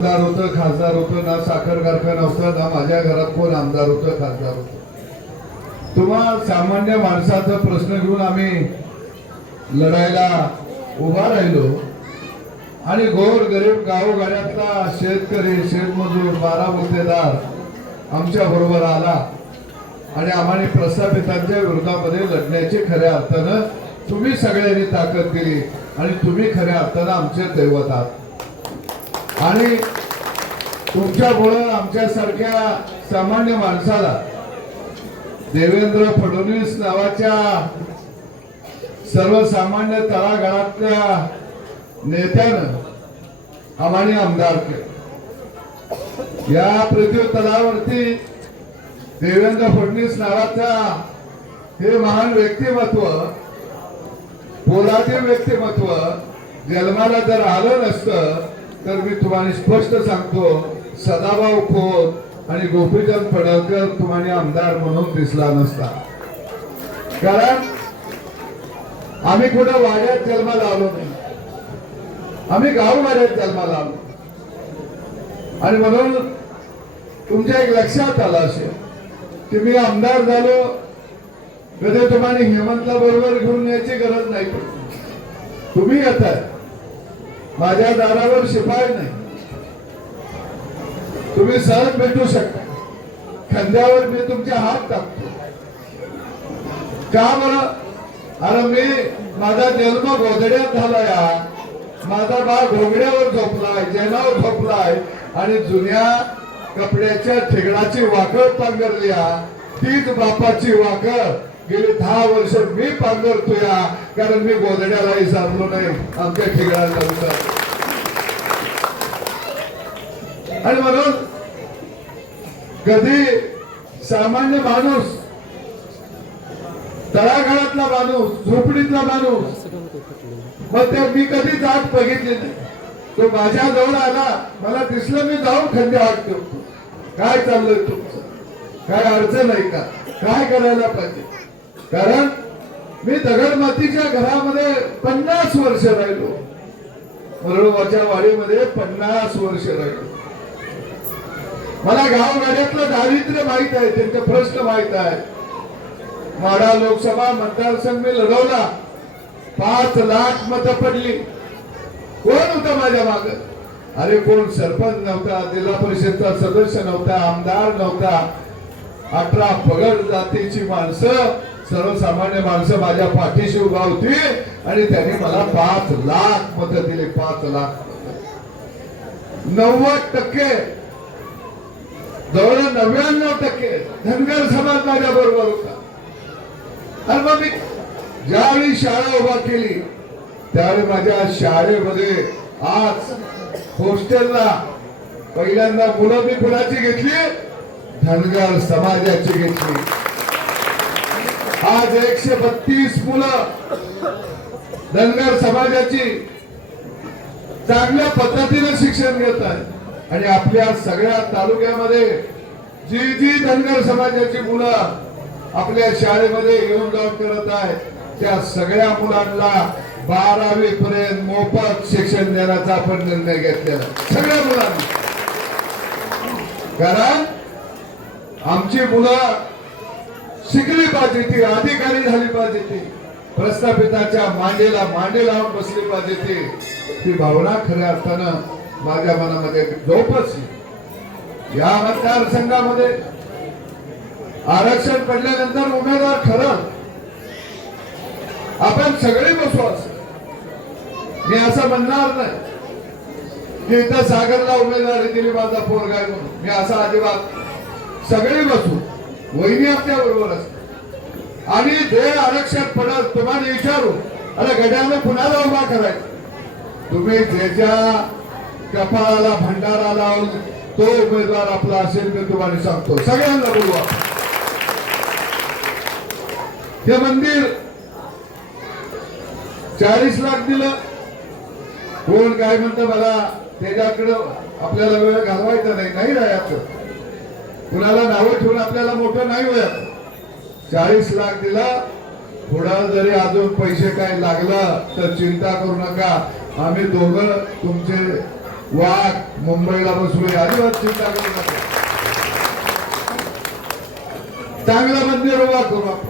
आमदार होतं खासदार होतं ना साखर कारखाना होता ना माझ्या घरात कोण आमदार होतं खासदार होतं. तुम्हा सामान्य माणसाचा प्रश्न घेऊन आम्ही लढायला उभा राहिलो. आणि गोर गरीब गावगाड्यातला शेतकरी शेतमजूर बारा मुद्देदार आमच्या बरोबर आला. आणि आम्हाला प्रस्थापितांच्या विरोधामध्ये लढण्याची खऱ्या अर्थानं तुम्ही सगळ्यांनी ताकद दिली आणि तुम्ही खऱ्या अर्थानं आमचे दैवत आहात. आणि तुमच्यामुळं आमच्यासारख्या सामान्य माणसाला देवेंद्र फडणवीस नावाच्या सर्वसामान्य तळागाळातल्या नेत्यानं आम्हाने आमदार केलं. या पृथ्वी तलावरती देवेंद्र फडणवीस नावाचा हे महान व्यक्तिमत्व पोलादी व्यक्तिमत्व जन्माला जर आलं नसतं तर मी तुम्हाला स्पष्ट सांगतो सदाभाऊ खोत आणि गोपीचंद पडळकर तुम्हाला आमदार म्हणून दिसला नसता. कारण आम्ही कुठं वाड्यात जन्माला आलो नाही. आम्ही गाव वाड्यात जन्माला आलो आणि म्हणून तुमच्या एक लक्षात आलं असेल की मी आमदार झालो कधी तुम्हाला हेमंतला बरोबर घेऊन यायची गरज नाही तुम्ही येत आहे माझ्या दारावर शिपाय नाही. तुम्ही सहज भेटू शकता. खांद्यावर मी तुमचे हात टाकतो. का बरं? अरे मी माझा जन्म गोधड्यात झालाय माझा बाळ घोगड्यावर झोपलाय जेनावर झोपलाय आणि जुन्या कपड्याच्या ठेगडाची वाकड पांघरली तीच बापाची वाकड गेली दहा वर्ष मी पांघरतो या कारण मी गोधड्यालाही सारलो नाही. आमच्या ठिकाणाला आणि म्हणून कधी सामान्य माणूस तळागाळातला माणूस झोपडीतला माणूस मग त्या मी कधी जात बघितली नाही. तो माझ्या जवळ आला मला दिसलं मी जाऊन खंडे हात ठेवतो. काय चाललंय तुमचं? काय अडचण आहे का? काय करायला पाहिजे? कारण मी दगडमातीच्या घरामध्ये पन्नास वर्ष राहिलो. मरळोबाच्या वाडीमध्ये पन्नास वर्ष राहिलो. मला गावगाड्यातलं दारिद्र्य माहीत आहे त्यांचे प्रश्न माहीत आहे. माडा लोकसभा मतदारसंघ मी लढवला. पाच लाख मत पडली. कोण होतं माझ्या माग? अरे कोण? सरपंच नव्हता जिल्हा परिषदचा सदस्य नव्हता आमदार नव्हता. अठरा पगड जातीची माणसं सर्वसामान्य माणसं माझ्या पाठीशी उभा होती आणि त्यांनी मला पाच लाख मत दिले पाच लाख नव्वद टक्के. जवळ नव्याण्णव टक्के. धनगर समाज माझ्या बरोबर होता. आणि मग मी ज्यावेळी शाळा उभा केली त्यावेळी माझ्या शाळेमध्ये आज हॉस्टेलला पहिल्यांदा मुलं मी कुणाची घेतली? धनगर समाजाची घेतली. आज एकशे बत्तीस मुलं धनगर समाजाची चांगल्या पद्धतीने शिक्षण घेत आहे आणि आपल्या सगळ्या तालुक्यामध्ये जी जी धनगर समाजाची मुलं आपल्या शाळेमध्ये येऊन जाऊन करत आहे त्या सगळ्या मुलांना बारावी पर्यंत मोफत शिक्षण देण्याचा आपण निर्णय घेतलेला सगळ्या मुलांना. कारण आमची मुलं शिकली पाहिजे ती अधिकारी झाली पाहिजे ती. प्रस्थापिताच्या मांडीला मांडी लावून बसली पाहिजे ती. ती भावना खऱ्या अर्थानं माझ्या मनामध्ये जोपच या मतदारसंघामध्ये आरक्षण पडल्यानंतर उमेदवार खरं. आपण सगळे बसू असं मी असं म्हणणार नाही. की इथं सागरला उमेदवारी दिली माझा पोरगाय म्हणून मी असा अजिबात सगळे बसू. वहिनी आपल्या बरोबर असते आणि जे आरक्षण पडत तुम्हाला विचारू अरे गड्यानं कुणाला उभा करायचा? तुम्ही ज्याच्या कपाळाला भंडारा लावून तो उमेदवार आपला असेल मी तुम्हाला सांगतो. सगळ्यांना बोलू आपण. हे मंदिर चाळीस लाख दिलं. कोण काय म्हणतं मला त्याच्याकडं आपल्याला वेळ घालवायचा नाही नाही राहायचं. कुणाला नावं ठेवून आपल्याला मोठं नाही वयात चाळीस लाख दिला कुणाला जरी अजून पैसे काय लागलं तर चिंता करू नका. आम्ही दोघं तुमचे वाघ मुंबईला बसलोय अजिबात चिंता करू नका. चांगला मंदिर उभा करू आपण.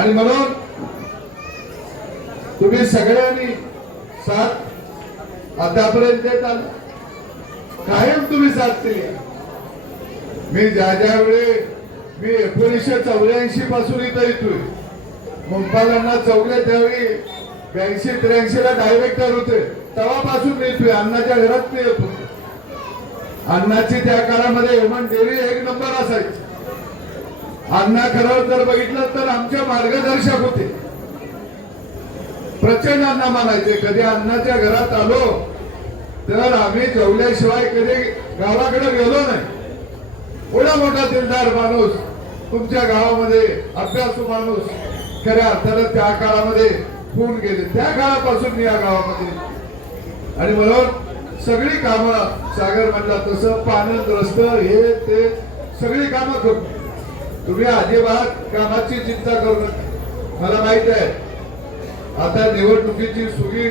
आणि म्हणून तुम्ही सगळ्यांनी साथ आतापर्यंत देत आला कायम तुम्ही साथ दिली. मी ज्या ज्या वेळी मी एकोणीसशे चौऱ्याऐंशी पासून इथं येतोय. मुंबालांना चौले त्यावेळी ब्याऐंशी त्र्याऐंशी ला डायरेक्टर होते. तेव्हापासून मी येतोय अण्णाच्या घरात मी येतो. अण्णाची त्या काळामध्ये हेमंत देवी एक नंबर असायची. अण्णा खरं जर बघितलं तर आमच्या मार्गदर्शक होते. प्रचंड अण्णा मानायचे कधी अण्णाच्या घरात आलो तर आम्ही जेवल्याशिवाय कधी गावाकडे गेलो नाही. एवढा मोठा दिलदार माणूस तुमच्या गावामध्ये अभ्यासू माणूस खऱ्या अर्थानं त्या काळामध्ये होऊन गेले. त्या काळापासून मी या गावामध्ये. आणि म्हणून सगळी कामं सागर म्हणला तसं पाणी रस्त हे ते सगळी कामं करू तुम्ही अजिबात कामाची चिंता करू नका. मला माहीत आहे आता निवडणुकीची सुगी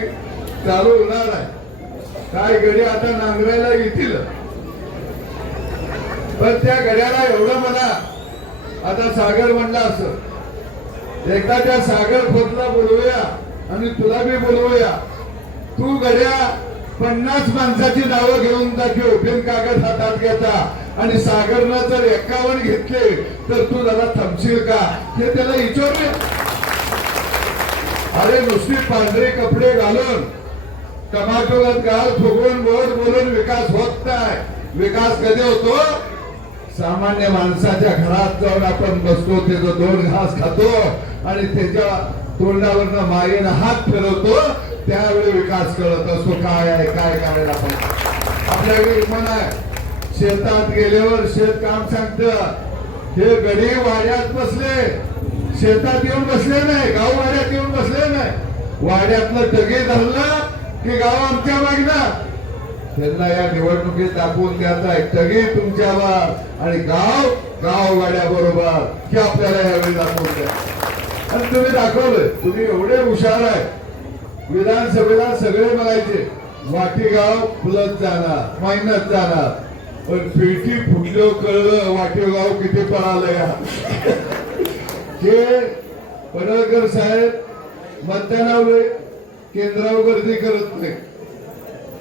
चालू होणार आहे. काय गडी आता नांगरायला येतील? पण त्या गड्याला एवढं म्हणा आता सागर म्हणला असं एकदा त्या सागर खोतला बोलवूया आणि तुला बी बोलवूया. तू गड्या पन्नास माणसाची नावं घेऊन दाखव बिन कागद हातात घेता. आणि सागरनं जर एकावन्न घेतले तर तू जरा थांबशील का? हे त्याला विचारूया अरे नुसती पांढरे कपडे घालून टमाटोगत गाल फुगवून गोड बोलून विकास होत नाही. विकास कधी होतो? सामान्य माणसाच्या घरात जाऊन आपण बसतो त्याचं दोन घास खातो आणि त्याच्या तोंडावरनं मायेनं हात फिरवतो त्यावेळी विकास करत असतो काय आहे काय करायला पाहिजे आपल्याकडे मन आहे शेतात गेल्यावर शेत काम सांगत हे गडी वाड्यात बसले शेतात येऊन बसले नाही गाव वाड्यात येऊन बसले नाही. वाड्यातलं टगे धरलं की गाव आमच्या मागणार त्यांना या निवडणुकीत दाखवून द्यायचा आहे टगे तुमच्यावर. आणि गाव गाव वाड्याबरोबर हे आपल्याला यावेळी दाखवून द्या. आणि तुम्ही दाखवलं तुम्ही एवढे हुशार आहे. विधानसभेला सगळे बघायचे वाटेगाव फुलत जाणार महिन्यात जाणार. पण पेटी फुटलो कळलं वाटेगाव किती पळालं या हे पडळकर साहेब मतदानावर केंद्रावर गर्दी करत नाही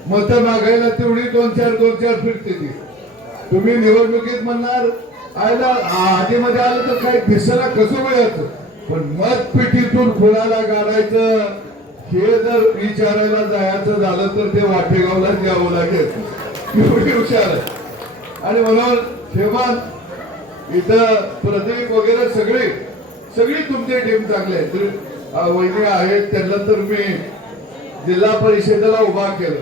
मत मागायला तेवढी दोन चार दोन चार फिरते ती. तुम्ही निवडणुकीत म्हणणार आयला आधीमध्ये आलं तर काही दिसायला कसं मिळत पण मत मतपेटीतून फुलाला गाडायचं हे जर विचारायला जायचं झालं तर ते वाटेगावलाच यावं लागेल. एवढी हुशार आहे. आणि म्हणून तेव्हा इथं प्रदीप वगैरे सगळे सगळी तुमची टीम चांगली आहे. वैद्य वहिनी आहेत त्यांना तर मी जिल्हा परिषदेला उभा केलं.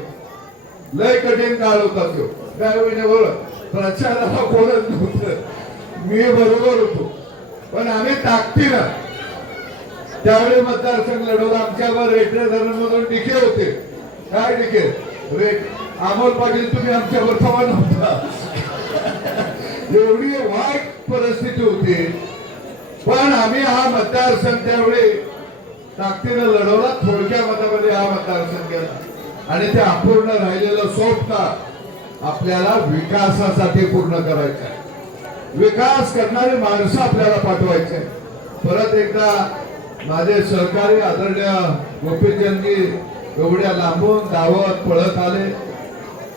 लय कठीण काळ होता तो. काय महिन्यावर प्रचाराला कोणच नव्हतं. मी बरोबर होतो. पण आम्ही ताकदीनं त्यावेळी मतदारसंघ लढवला. आमच्यावर रेटरे धरणमधून डिके होते. काय डिके रेट अमोल पाटील तुम्ही आमच्यावर थवा नव्हता. एवढी वाईट परिस्थिती होती. पण आम्ही हा मतदारसंघ त्यावेळी ताकदीनं लढवला. थोडक्या मतामध्ये हा मतदारसंघ गेला. आणि ते अपूर्ण राहिलेलं स्वप्न आपल्याला विकासासाठी पूर्ण करायचं आहे विकास करणारी माणसं आपल्याला पाठवायचे परत एकदा माझे सहकारी आदरणीय गोपीचंदजी एवढ्या लांबून धावत पळत आले.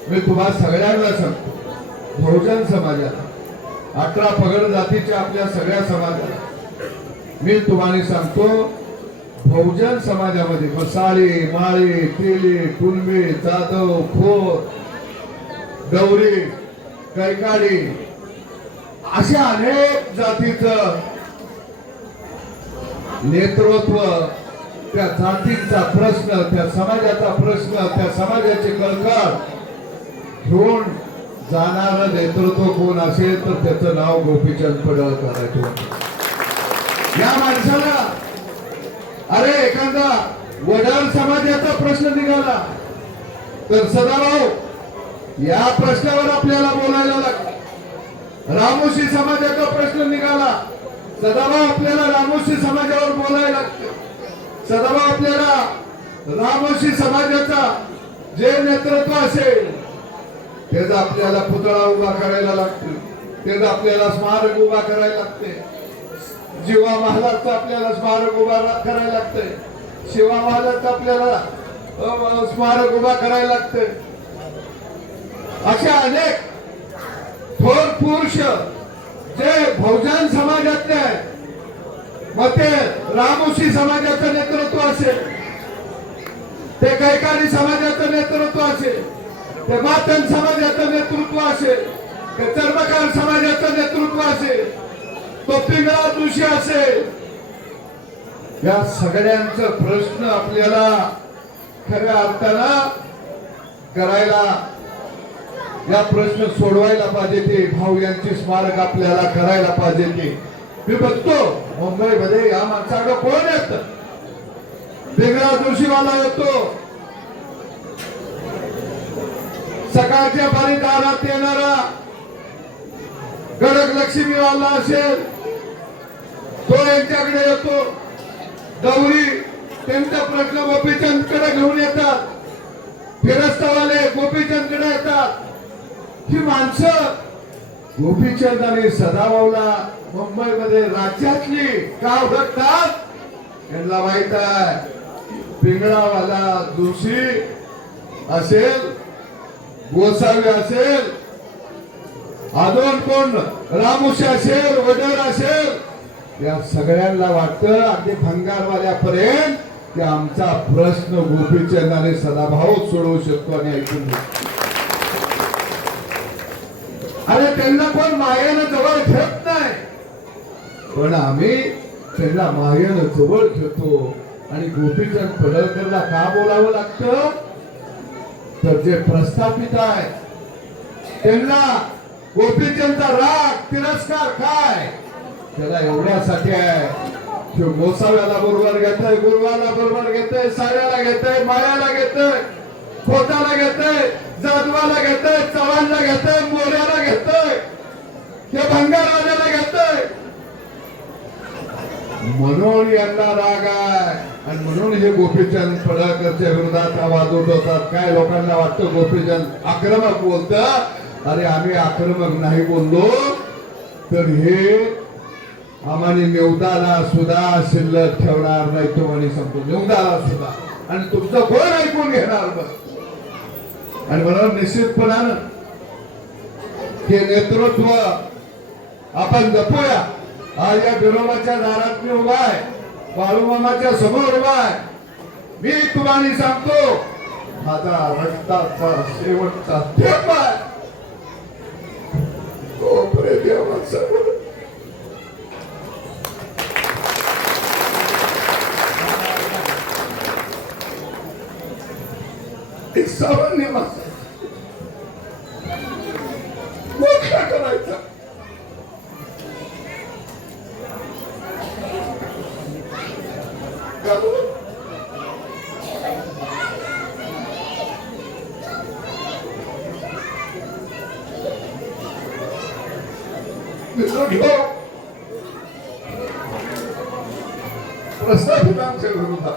मी तुम्हा सगळ्यांना सांगतो बहुजन समाजाला अठरा पगड जातीच्या आपल्या सगळ्या समाजाला मी तुम्हाला सांगतो बहुजन समाजामध्ये मसाळी माळी तेले कुणबी जाधव खोर गौरी कैकाडे अशा अनेक जातीचं नेतृत्व त्या जातीचा प्रश्न त्या समाजाचा प्रश्न त्या समाजाचे कळकळ घेऊन जाणार नेतृत्व कोण असेल तर त्याचं नाव गोपीचंद पडळकर या माणसाला अरे एखादा वडार समाजाचा प्रश्न निघाला. तर सदाभाऊ या प्रश्नावर आपल्याला बोलायला लागतं रामोशी समाजाचा प्रश्न निघाला. सदाभाऊ आपल्याला रामोशी समाजावर बोलायला लागतं. सदाभाऊ आपल्याला रामोशी समाजाचा जे नेतृत्व असेल त्याचा आपल्याला पुतळा उभा करायला लागतो. त्याचा आपल्याला स्मारक उभा करायला लागते. जीवा महालाचं आपल्याला स्मारक उभा करायला लागतंय शिवा महालाचं आपल्याला स्मारक उभा करायला लागतंय. अशा अनेक थोर पुरुष जे बहुजन समाजातले आहेत. मग ते रामोशी समाजाचं नेतृत्व असेल ते कैकाडी समाजाचं नेतृत्व असेल ते मातन समाजाचं नेतृत्व असेल ते चर्मकार समाजाचं नेतृत्व असेल तो पिंगळा असेल. या सगळ्यांचा प्रश्न आपल्याला खऱ्या अर्थानं करायला या प्रश्न सोडवायला पाहिजे ते. भाऊ यांचे स्मारक आपल्याला करायला पाहिजे ते. मी बघतो मुंबईमध्ये या माणसाकडे कोण येत? वेगळा जोशीवाला येतो. सकाळच्या पारी दारात येणारा गडक लक्ष्मीवाला असेल. तो यांच्याकडे येतो. गौरी त्यांचा प्रश्न गोपीचंदकडे घेऊन येतात. फिरस्तवाले गोपीचंदकडे येतात. ही माणसं गोपीचंद आणि सदाभाऊला मुंबईमध्ये राज्यातली का ओळखतात? यांना माहीत आहे. पिंगळावाला जोशी असेल गोसावी असेल आदोन कोण रामुशी असेल वडर असेल या सगळ्यांना वाटतं अगदी भंगारवाल्यापर्यंत की आमचा प्रश्न गोपीचंदाने सदाभाऊ सोडवू शकतो आणि ऐकून अरे त्यांना कोण मायानं जवळ घेत नाही? पण आम्ही त्यांना मायानं जवळ घेतो आणि गोपीचंद पडळकरला का बोलावं लागतं? तर जे प्रस्थापित आहे त्यांना गोपीचंदचा राग तिरस्कार काय? त्याला एवढ्यासाठी आहे. की गोसाव्याला बरोबर घेतोय गुरुवाला बरोबर घेतोय साऱ्याला घेतोय मायाला घेतोय खोताला घेतोय जाधवाला घेतोय चव्हाणला घेतोय मोऱ्याला घेतोय हे राजाला घेतोय. म्हणून यांना राग आहे. आणि म्हणून हे गोपीचंद पडळकरच्या विरोधात आवाज उठवतात. काय लोकांना वाटतं गोपीचंद आक्रमक बोलत? अरे आम्ही आक्रमक नाही बोललो. तर हे आम्हाने नेवदाला सुद्धा शिल्लक ठेवणार नाही तो म्हणे सांगतो नेवदाला सुद्धा. आणि तुमचं कोण ऐकून घेणार मग आणि म्हणून निश्चितपणानं हे नेतृत्व आपण जपूया. आज या बिरोबाच्या दारात मी उभा आहे. बाळूमामाच्या समोर उभा आहे. मी तुम्हाला सांगतो माझा रक्ताचा शेवटचा थेंब आहे. तो प्रेदेवासमोर एक सामान्य माणूस मोठा करायचा का बरं? मित्रांनो, प्रस्थापितांच्या विरोधात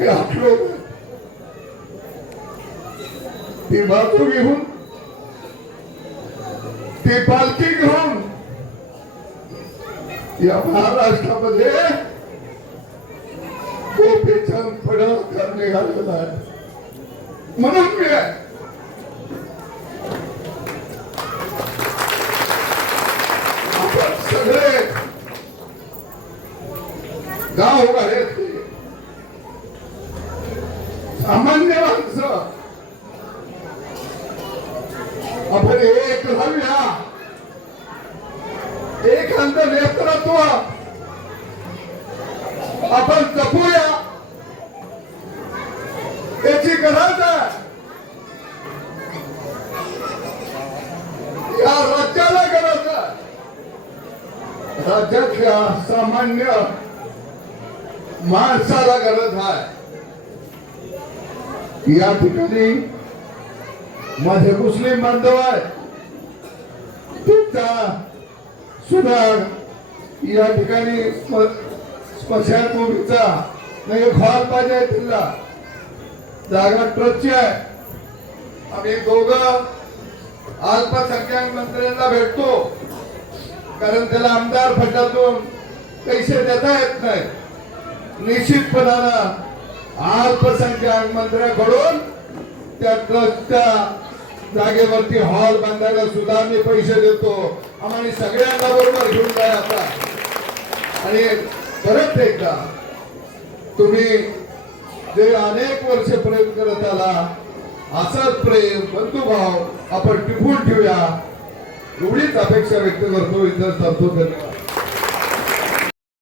तुम्ही हटलो ती बाजू घेऊन ती पालखी घेऊन या महाराष्ट्रामध्ये गोपीचंद पडळकर निघालेला आहे. म्हणून मी आहे. सगळे गाव गाड्यातले सामान्य माणसं आपण एक राहूया एखाद नेतृत्व. आपण जपूया. त्याची गरज आहे. या राज्याला गरज आहे. राज्यातल्या सामान्य माणसाला गरज आहे. या ठिकाणी माझे मुस्लिम बांधव आहे त्यांचा सुद्धा या ठिकाणी स्मशान स्मशानभूमीचा नाही फार पाहिजे तिला जागा ट्रस्टची आहे. आम्ही दोघं अल्पसंख्याक मंत्र्यांना भेटतो. कारण त्याला आमदार फंडातून पैसे देता येत नाही. निश्चितपणानं अल्पसंख्याक मंत्र्याकडून त्या ट्रस्टच्या जागेवरती हॉल बांधायला सुद्धा मी पैसे देतो. आम्हाला सगळ्यांना बरोबर घेऊन जाय आता. आणि परत एकदा तुम्ही जे अनेक वर्ष प्रेम करत आला असाच प्रेम बंधुभाव आपण टिपून ठेवूया. एवढीच अपेक्षा व्यक्त करतो इतर धन्यवाद.